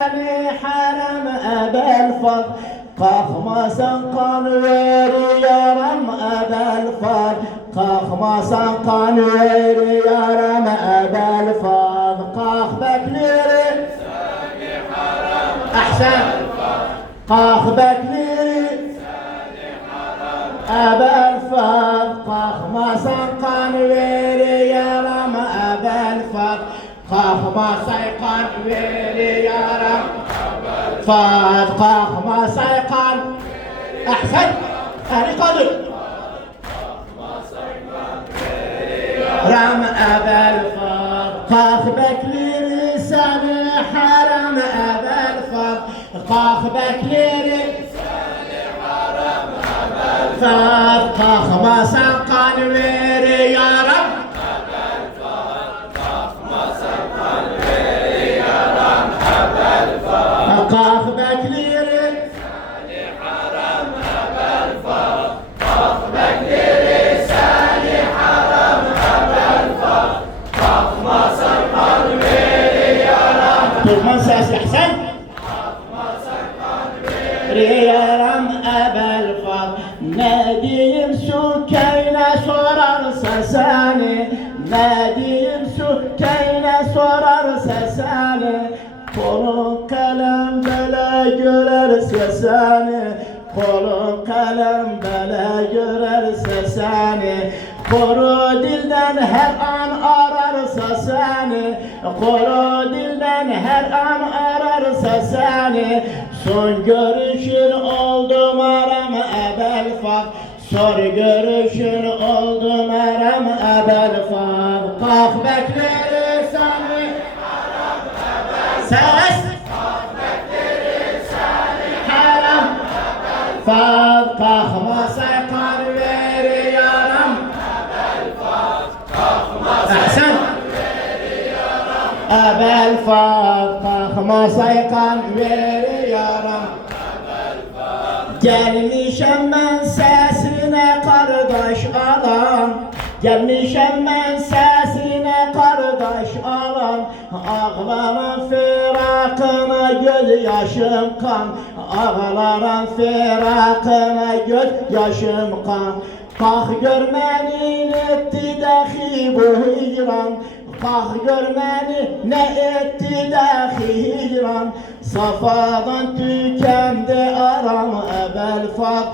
Haram ebel far kalkmasan kan veriyorum ebel far kalkmasan kan veriyorum ebel far kalk beklerim seni haram ahsen kalk beklerim seni haram ebel far kalkmasan kan veriyorum ebel far kalkma saykan veriyorum Fat kalkma saykan Ahsen harikadır kalkma saykan veriyorum ebel fat kalk bekleri seni haram ebel fat kalk bekleri seni haram ebel fat kalkma saykan veriyorum kalk beklerim seni haram ebel fat kalk beklerim seni haram ebel fat kalkmasan kan veriyorum Türkmen sesli Ahsen kalkmasan kan veriyorum ebel fat ne diyeyim şu köyne sorarsa seni ne diyeyim şu köyne sorarsa seni kolun kalem bele görerse seni kolun kalem bele görerse seni koru dilden her an ararsa seni koru dilden her an ararsa seni son görüşün oldum aram ebel fat son görüşün oldum aram ebel fat kalk beklerim seni ses kalk beklerim seni haram ebel fat kalkma saykan veriyorum ebel fat kalkma saykan veriyorum ebel fat kalkma saykan veriyorum ebel fat gelmişim ben sesine kardeş alan gelmişim ben sesine kardeş alan ağlarım firakına göz yaşım kan ağlarım firakına göz yaşım kan kalk görmenin etti dahi bu hicran kalk görmeni ne etti dahi hicran safadan tükendi aram ebel fat